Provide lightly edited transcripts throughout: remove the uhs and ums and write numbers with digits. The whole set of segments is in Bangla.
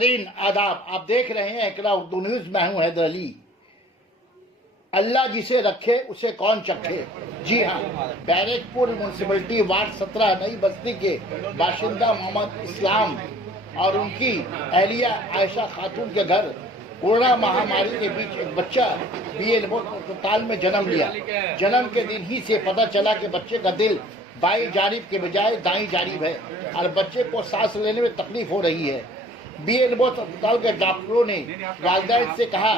नाजरीन आदाब, आप देख रहे हैं इकरा उर्दू न्यूज। मैं हूं हैदर अली। अल्लाह जिसे रखे उसे कौन चखे। जी हाँ, बैरकपुर म्यूनसिपलिटी वार्ड 17 नई बस्ती के बाशिंदा मोहम्मद इस्लाम और उनकी अहलिया आयशा खातून के घर कोरोना महामारी के बीच एक बच्चा BN अस्पताल में जन्म लिया। जन्म के दिन ही से पता चला कि बच्चे का दिल बाईं जानिब के बजाय दाईं जानिब है और बच्चे को सांस लेने में तकलीफ हो रही है। BN अस्पताल के डॉक्टरों ने वालिदैन से कहा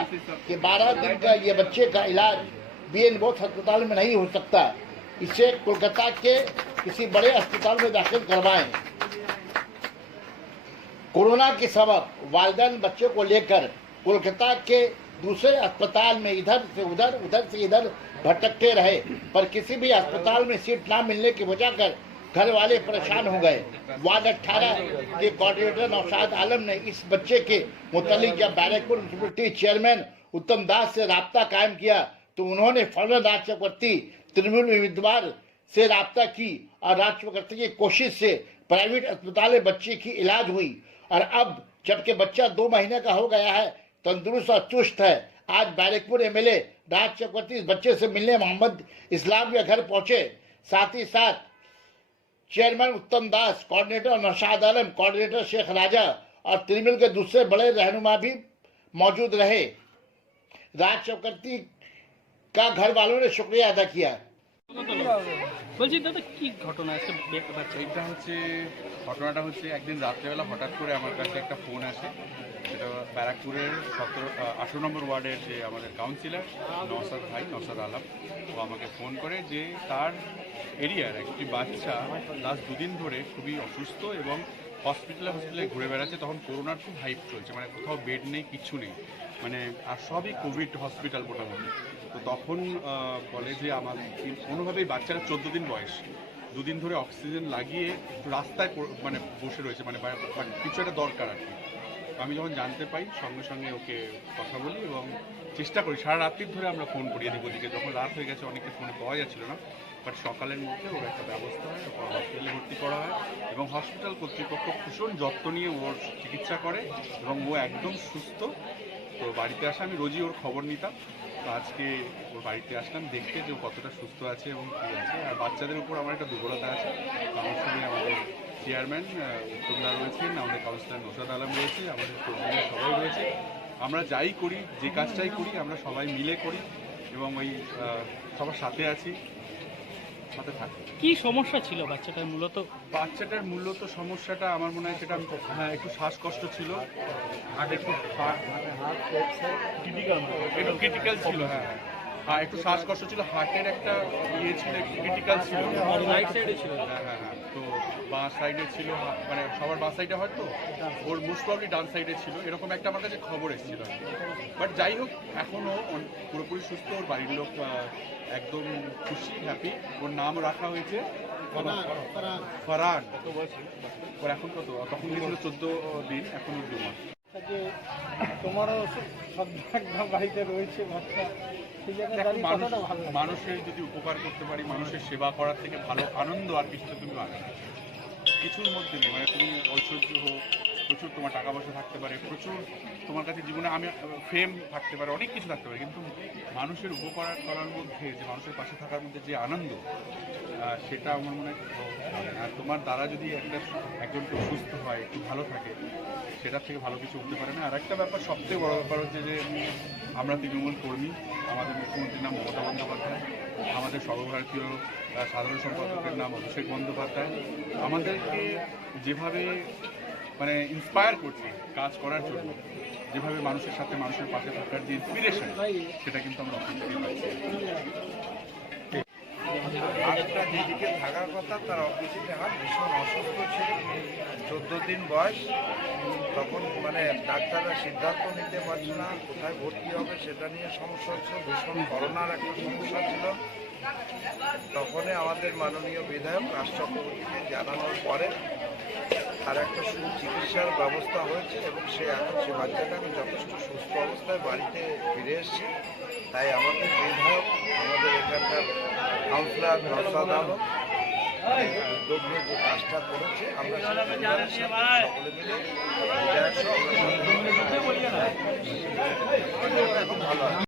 कि 12 दिन का ये बच्चे का इलाज BN अस्पताल में नहीं हो सकता, इसे कोलकाता के किसी बड़े अस्पताल में दाखिल करवाएं। कोरोना के सबब वालिदैन बच्चे को लेकर कोलकाता के दूसरे अस्पताल में इधर से इधर भटकते रहे, पर किसी भी अस्पताल में सीट ना मिलने की वजह कर घर वाले परेशान हो गए। वार्ड 18 के कोऑर्डिनेटर नौशाद आलम ने इस बच्चे के मुतालिक जब बैरकपुर म्यूनसिपलिटी चेयरमैन उत्तम दास से राब्ता कायम किया तो उन्होंने फौरन राज चक्रवर्ती तृणमूल उम्मीदवार से राब्ता की और राज चक्रवर्ती की कोशिश से प्राइवेट अस्पताल में बच्चे की इलाज हुई। और अब जबकि बच्चा 2 महीने का हो गया है, तंदुरुस्त और चुस्त है, आज बैरकपुर MLA राज चक्रवर्ती इस बच्चे से मिलने मोहम्मद इस्लाम के घर पहुंचे। साथ ही साथ चेयरमैन उत्तम दास, कोऑर्डिनेटर नौशाद आलम, कोऑर्डिनेटर शेख राजा और तृणमूल के दूसरे बड़े रहनुमा भी मौजूद रहे। राज चक्रवर्ती का घर वालों ने शुक्रिया अदा किया। বলছি দাদা কি ঘটনা এইটা হচ্ছে ঘটনাটা হচ্ছে একদিন রাত্রেবেলা হঠাৎ করে আমার কাছে একটা ফোন আসে। সেটা ব্যারাকপুরের 18 নম্বর ওয়ার্ডের যে আমাদের কাউন্সিলর নওশাদ আলম, ও আমাকে ফোন করে যে তার এরিয়ার একটি বাচ্চা লাস্ট 2 দিন ধরে খুবই অসুস্থ এবং হসপিটালে ঘুরে বেড়াচ্ছে। তখন করোনার খুব হাইপ চলছে, মানে কোথাও বেড নেই, কিচ্ছু নেই, মানে আর সবই কোভিড হসপিটাল মোটামুটি। তো তখন বলে যে আমার কোনোভাবেই বাচ্চারা 14 দিন বয়স, 2 দিন ধরে অক্সিজেন লাগিয়ে রাস্তায় মানে বসে রয়েছে, মানে কিছু একটা দরকার আর কি। আমি যখন জানতে পাই সঙ্গে সঙ্গে ওকে কথা বলি এবং চেষ্টা করি, সারা রাত্রির ধরে আমরা ফোন করি এদিক ওদিকে। যখন রাত হয়ে গেছে অনেকে ফোনে পাওয়া যাচ্ছিল না, বাট সকালের মধ্যে ওর একটা ব্যবস্থা হয়, ওকে হসপিটালে ভর্তি করা হয় এবং হসপিটাল কর্তৃপক্ষ ভীষণ যত্ন নিয়ে ওর চিকিৎসা করে এবং ও একদম সুস্থ। তো বাড়িতে আসা, আমি রোজই ওর খবর নিতাম, তো আজকে ওর বাড়িতে আসলাম দেখতে যে ও কতটা সুস্থ আছে এবং কী আছে। আর বাচ্চাদের উপর আমার একটা দুর্বলতা আছে, আমার সঙ্গে আমাদের চেয়ারম্যান উত্তমদা রয়েছেন, আমাদের কাউন্সিলর নওশাদ আলম রয়েছে, আমাদের কর্মীরা সবাই রয়েছে। আমরা যাই করি, যে কাজটাই করি, আমরা সবাই মিলে করি এবং ওই সবার সাথে আছি, সাথে থাকি। কি সমস্যা ছিল বাচ্চাটার মূলত? বাচ্চাটার মূলত সমস্যাটা আমার মনে হয় সেটা একটু শ্বাসকষ্ট ছিল, একটু ক্রিটিক্যাল ছিল। হ্যাঁ, একটু শ্বাসকষ্ট ছিল, হার্টের একটা ইয়ে ছিল, ক্রিটিক্যাল ছিল, রাইট সাইডে ছিল। হ্যাঁ, তো বাঁ সাইডে ছিল, মানে সবার বাঁ সাইডে হয়তো, ওর মোস্ট প্রবলি ডান সাইডে ছিল, এরকম একটা আমার কাছে খবর এসেছিল। বাট যাই হোক, এখনও পুরোপুরি সুস্থ, ওর বাড়ির লোক একদম খুশি, হ্যাপি। ওর নাম রাখা হয়েছে ফারহান। ওর এখন কত, তখন গেছিল 14 দিন, এখন 2 মাস। তোমারও বাড়িতে রয়েছে বাচ্চা, মানুষের যদি উপকার করতে পারি, মানুষের সেবা করার থেকে ভালো আনন্দ আর কিছুতে তুমি পাবে না, কিছুর মধ্যে নেই। মানে তুমি ঐশ্বর্য হোক, প্রচুর তোমার টাকা পয়সা থাকতে পারে, প্রচুর তোমার কাছে জীবনে আমি ফেম থাকতে পারে, অনেক কিছু থাকতে পারে, কিন্তু মানুষের উপকার করার মধ্যে, যে মানুষের পাশে থাকার মধ্যে যে আনন্দ, সেটা আমার মনে হয়। আর তোমার দ্বারা যদি একজন কেউ সুস্থ হয়, একটু ভালো থাকে, সেটার থেকে ভালো কিছু হতে পারে না। আর একটা ব্যাপার, সবথেকে বড় ব্যাপার হচ্ছে যে আমরা তৃণমূল কর্মী, আমাদের মুখ্যমন্ত্রীর নাম মমতা বন্দ্যোপাধ্যায়, আমাদের সর্বভারতীয় সাধারণ সম্পাদকের নাম অভিষেক বন্দ্যোপাধ্যায়। আমাদেরকে যেভাবে মানে ইন্সপায়ার করছে কাজ করার জন্য, যেভাবে মানুষের সাথে মানুষের পাশে থাকার যে ইন্সপিরেশন, সেটা কিন্তু আমরা অফিস থেকে পাচ্ছি। হাতটা যেদিকে থাকার কথা তার অপোজিটে হাত, ভীষণ অসুস্থ ছিল, 14 দিন বয়স। তখন মানে ডাক্তাররা সিদ্ধান্ত নিতে পারছে না কোথায় ভর্তি হবে, সেটা নিয়ে সমস্যা হচ্ছে, ভীষণ করোনার একটা সমস্যা ছিল। তখনই আমাদের মাননীয় বিধায়ক রাজ চক্রবর্তীকে জানানোর পরে তার একটা সুচিকিৎসার ব্যবস্থা হয়েছে এবং সে বাচ্চাটা আমি যথেষ্ট সুস্থ অবস্থায় বাড়িতে ফিরে এসেছি। তাই আমাদের বিধায়ক, আমাদের এখানকার কাউন্সিলর নওশাদ আলম উদ্যোগ নিয়ে যে কাজটা করেছে, আমরা সকলে মিলে বিধায়ক এখন ভালো আছে।